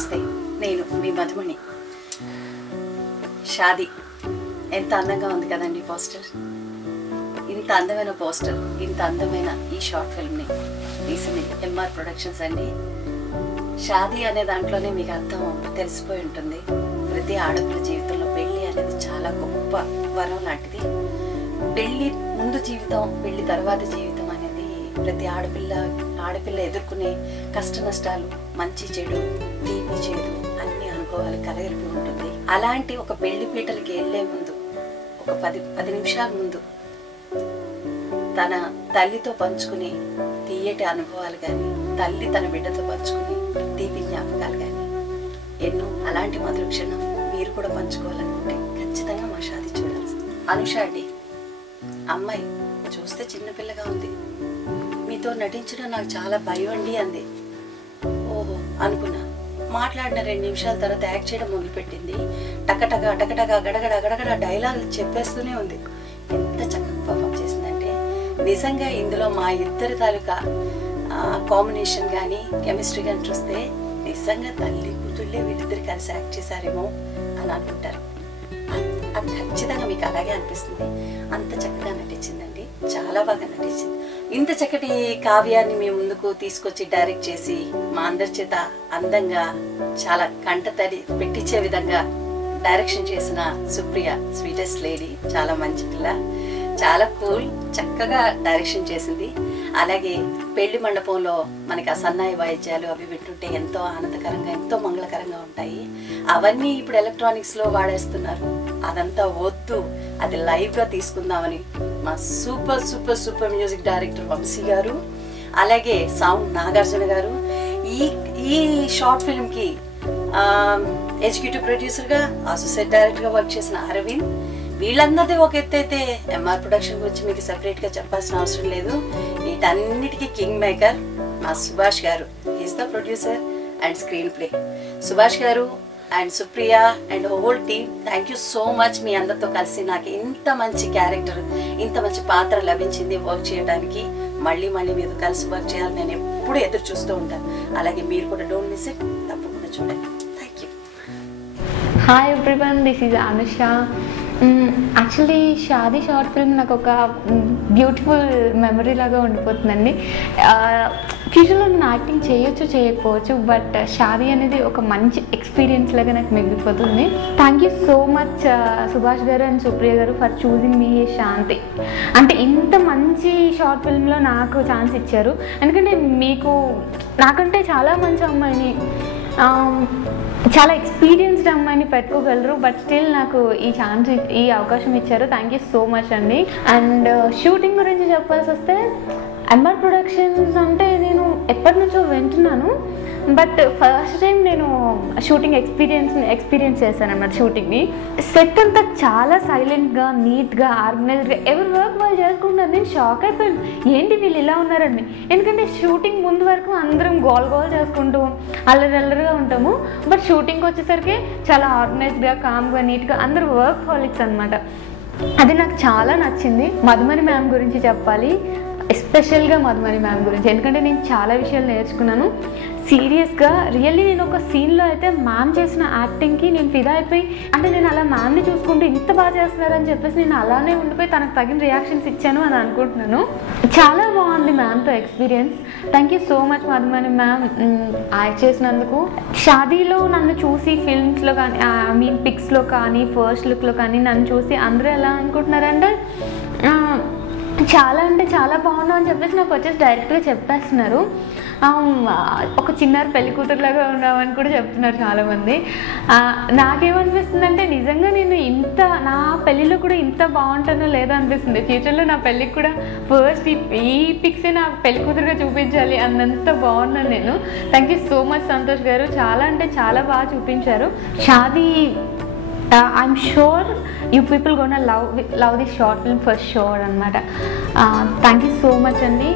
నమస్తే, నేను మీ మధుమణి. షాదీ ఎంత అందంగా ఉంది కదండి పోస్టర్. ఇంత అందమైన పోస్టర్, ఇంత అందమైన ఈ షార్ట్ ఫిల్మ్ని తీసింది ఎంఆర్ ప్రొడక్షన్స్ అండి. షాదీ అనే దాంట్లోనే మీకు అర్థం తెలిసిపోయి ఉంటుంది. ప్రతి ఆడపిల్ల జీవితంలో పెళ్ళి అనేది చాలా గొప్ప వరం లాంటిది. పెళ్ళి ముందు జీవితం, పెళ్ళి తర్వాత జీవితం అనేది ప్రతి ఆడపిల్ల ఎదుర్కొనే కష్ట నష్టాలు, మంచి చెడు, తీపి చేదు అన్ని అనుభవాలు కలగలిపి ఉంటుంది. అలాంటి ఒక పెళ్లి పీటలకి వెళ్లే ముందు ఒక 10 నిమిషాల ముందు తన తల్లితో పంచుకునే తీయటి అనుభవాలు కానీ, తల్లి తన బిడ్డతో పంచుకునే తీపి జ్ఞాపకాలు కానీ ఎన్నో అలాంటి మధుర క్షణం మీరు కూడా పంచుకోవాలనుకుంటే ఖచ్చితంగా మా షాదీ చూడాల్సింది. అనుష అండి, అమ్మాయి చూస్తే చిన్నపిల్లగా ఉంది. మీతో నటించడం నాకు చాలా భయం అండి అంది. ఓహో అనుకున్నా. మాట్లాడిన 2 నిమిషాల తర్వాత యాక్ట్ చేయడం మొదలుపెట్టింది. టకటగా టకటగా గడగడ గడగడ డైలాగులు చెప్పేస్తూనే ఉంది. ఎంత చక్కగా పర్ఫామ్ చేసిందంటే నిజంగా ఇందులో మా ఇద్దరి తాలూకా కాంబినేషన్ కానీ, కెమిస్ట్రీ కానీ చూస్తే నిజంగా తల్లి కూతుళ్ళే వీళ్ళిద్దరు కలిసి యాక్ట్ చేశారేమో అని అనుకుంటారు. అది ఖచ్చితంగా మీకు అలాగే అనిపిస్తుంది. అంత చక్కగా నటించిందండి, చాలా బాగా నటించింది. ఇంత చక్కటి కావ్యాన్ని మీ ముందుకు తీసుకొచ్చి డైరెక్ట్ చేసి మా అందరి చేత అందంగా చాలా కంటతడి పెట్టించే విధంగా డైరెక్షన్ చేసిన సుప్రియ, స్వీటెస్ట్ లేడీ, చాలా మంచి పిల్ల, చాలా కూల్, చక్కగా డైరెక్షన్ చేసింది. అలాగే పెళ్లి మండపంలో మనకి ఆ సన్నాయి వాయిద్యాలు అవి వింటుంటే ఎంతో ఆనందకరంగా, ఎంతో మంగళకరంగా ఉంటాయి. అవన్నీ ఇప్పుడు ఎలక్ట్రానిక్స్లో వాడేస్తున్నారు. అదంతా వద్దు, అది లైవ్గా తీసుకుందామని మా super super super music director Vamshi గారు, అలాగే సౌండ్ నాగార్జున గారు, ఈ షార్ట్ ఫిల్మ్కి ఎగ్జిక్యూటివ్ ప్రొడ్యూసర్గా, అసోసియేట్ డైరెక్టర్గా వర్క్ చేసిన అరవింద్, వీళ్ళందరిది ఒక ఎత్తు అయితే ఎంఆర్ ప్రొడక్షన్ గురించి మీకు సెపరేట్గా చెప్పాల్సిన అవసరం లేదు. వీటన్నిటికీ కింగ్ మేకర్ మా Subhash garu. Is the producer and screen play. Subhash garu and Supriya and whole team, thank you so much. మీ అందరితో కలిసి నాకు ఇంత మంచి క్యారెక్టర్, ఇంత మంచి పాత్ర లభించింది వర్క్ చేయడానికి. మళ్ళీ మీతో కలిసి వర్క్ చేయాలని నేను ఎప్పుడు ఎదురు చూస్తూ ఉంటాను. అలాగే మీరు కూడా డోంట్ మిస్ ఇట్, తప్పకుండా చూడండి. Thank you. Hi everyone, this is Anusha. Actually Shaadi short film నాకు ఒక బ్యూటిఫుల్ మెమరీ లాగా ఉండిపోతుందండి. ఫ్యూచర్లో నేను యాక్టింగ్ చేయొచ్చు చేయకపోవచ్చు, బట్ షాదీ అనేది ఒక మంచి ఎక్స్పీరియన్స్ లాగా నాకు మిగిలిపోతుంది. Thank you so much Subhash garu and Supriya గారు ఫర్ చూసింగ్ మీ శాంతి. అంటే ఇంత మంచి షార్ట్ ఫిల్మ్లో నాకు ఛాన్స్ ఇచ్చారు. ఎందుకంటే మీకు నాకంటే చాలా మంచి అమ్మాయిని, చాలా ఎక్స్పీరియన్స్డ్ అమ్మాయిని పెట్టుకోగలరు, బట్ స్టిల్ నాకు ఈ అవకాశం ఇచ్చారు. థ్యాంక్ యూ సో మచ్ అండి. అండ్ షూటింగ్ గురించి చెప్పాల్సి వస్తే, ఎంఆర్ ప్రొడక్షన్స్ అంటే నేను ఎప్పటి నుంచో వింటున్నాను, బట్ ఫస్ట్ టైం నేను షూటింగ్ ఎక్స్పీరియన్స్ చేశాను అన్నమాట. షూటింగ్ని సెట్ అంతా చాలా సైలెంట్గా, నీట్గా, ఆర్గనైజ్డ్గా, ఎవరి వర్క్ వాళ్ళు చేసుకుంటున్నారు. నేను షాక్ అయిపోయాను, ఏంటి వీళ్ళు ఇలా ఉన్నారండి. ఎందుకంటే షూటింగ్ ముందు వరకు అందరం గోల్ చేసుకుంటూ అల్లరిగా ఉంటాము, బట్ షూటింగ్కి వచ్చేసరికి చాలా ఆర్గనైజ్డ్గా, కామ్గా, నీట్గా అందరూ వర్క్ హాలిక్స్ అనమాట. అది నాకు చాలా నచ్చింది. మధుమణి మ్యామ్ గురించి చెప్పాలి, ఎస్పెషల్గా మధుమణి మ్యామ్ గురించి, ఎందుకంటే నేను చాలా విషయాలు నేర్చుకున్నాను. సీరియస్గా రియల్లీ నేను ఒక సీన్లో అయితే మ్యామ్ చేసిన యాక్టింగ్కి నేను ఫిదా అయిపోయి, అంటే నేను అలా మ్యామ్ని చూసుకుంటూ ఇంత బాగా చేస్తున్నారని చెప్పేసి నేను అలానే ఉండిపోయి తనకు తగిన రియాక్షన్స్ ఇచ్చాను అని అనుకుంటున్నాను. చాలా బాగుంది మ్యామ్తో experience. Thank you so much Madhumani ma'am act చేసినందుకు. షాదీలో నన్ను చూసి ఫిల్మ్స్లో కానీ, పిక్స్లో కానీ, ఫస్ట్ లుక్లో కానీ నన్ను చూసి అందరూ ఎలా అనుకుంటున్నారంటే చాలా అంటే చాలా బాగున్నావు అని చెప్పేసి నాకు వచ్చేసి డైరెక్ట్గా చెప్పేస్తున్నారు. ఒక చిన్నారు పెళ్లి కూతురులాగా ఉన్నామని కూడా చెప్తున్నారు చాలామంది. నాకేమనిపిస్తుంది అంటే నిజంగా నేను నా పెళ్ళిలో కూడా ఇంత బాగుంటానో లేదో అనిపిస్తుంది. ఫ్యూచర్లో నా పెళ్ళికి కూడా ఫస్ట్ ఈ పిక్సే నా పెళ్లి కూతురుగా చూపించాలి అన్నంత బాగున్నాను నేను. Thank you so much Santosh గారు, చాలా అంటే చాలా బాగా చూపించారు. Shaadi I'm sure you people gonna love this short film for sure అన్నమాట. Thank you so much అండి.